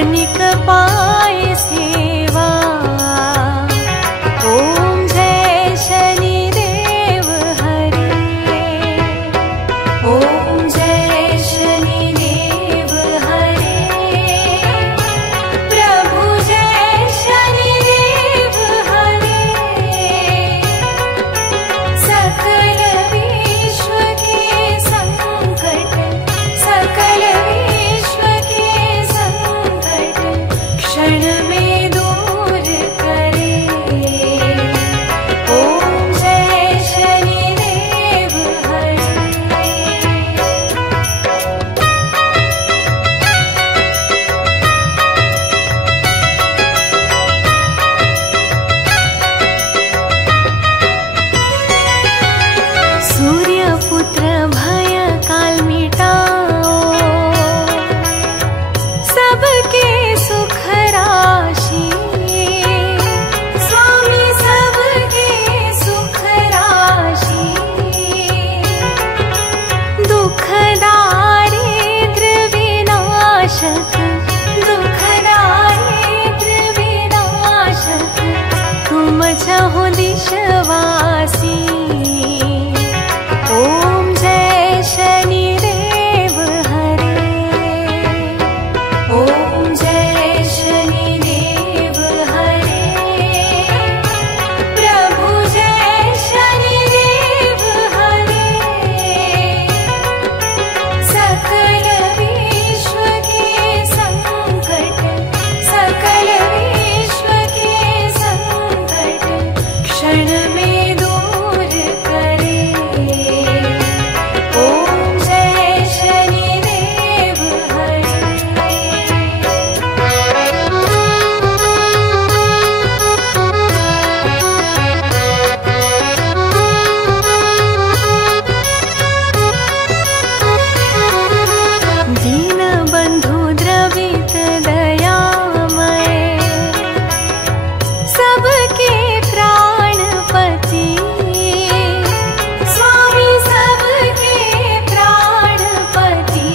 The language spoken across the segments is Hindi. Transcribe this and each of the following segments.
क्षणिक पाए सेवा। ओम जय शनिदेव हरे। ओम जय शनिदेव हरे। प्रभु जय शनिदेव हरे। सकल विश्व के संकट, सकल विश्व के संकट क्षण में दूर करे। ओम जय शनिदेव हरे। सूर्यपुत्र भय काल मिटाओ, सबके सुख राशि। स्वामी सबके सुख राशि। दुख दारिद्र विनाशक, दुख दारिद्र विनाशक तुम चाहो दिशवासी। ओम जय शनिदेव हरे। ओम जय शनिदेव हरे। प्रभु जय शनिदेव हरे। सकल विश्व के संकट, सकल विश्व के संकट क्षण में दूर करे। ओम जय शनिदेव हरे। दीन बंधु द्रवित दयामय, सबके प्राणपति। स्वामी सबके प्राणपति।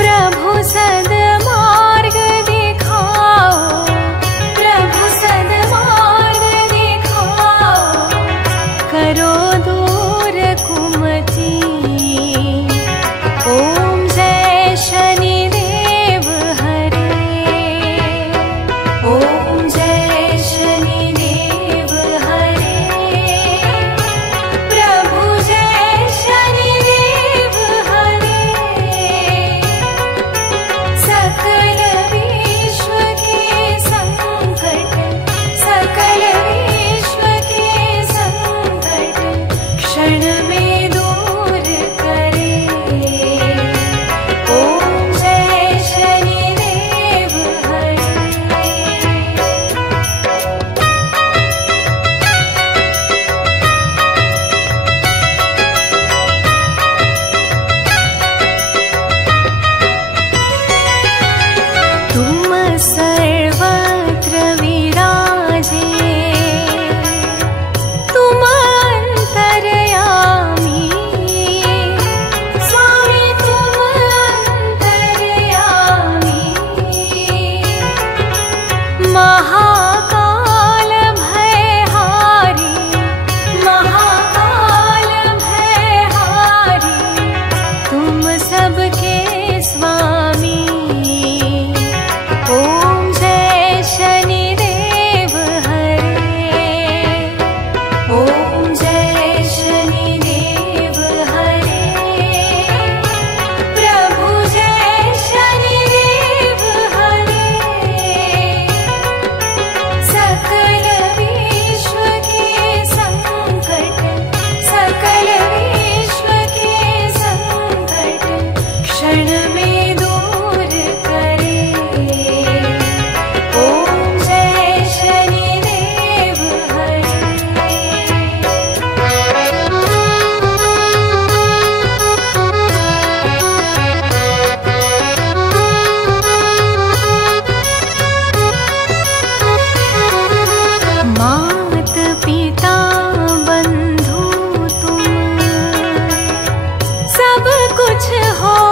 प्रभु सद्मार्ग दिखाओ, प्रभु सद्मार्ग दिखाओ। करो दूर कुमति। ओम जय शनिदेव हरे। ओम जय शनिदेव हरे। प्रभु जय शनिदेव हरे। सकल विश्व के संकट, सकल विश्व के संकट क्षण में दूर करे। ओम जय शनिदेव हरे। तुम सर्वत्र विराजे, तुम अंतर्यामी। स्वामी तुम अंतर्यामी। महाकाल भयहारी, महाकाल भयहारी तुम सबके स्वामी। ओम जय शनिदेव हरे। ओम जय शनिदेव हरे। प्रभु जय शनिदेव हरे। सकल विश्व के संकट, सकल विश्व के संकट क्षण में दूर करे। ओम जय शनिदेव हरे। मात पिता बंधु तुम सब कुछ हो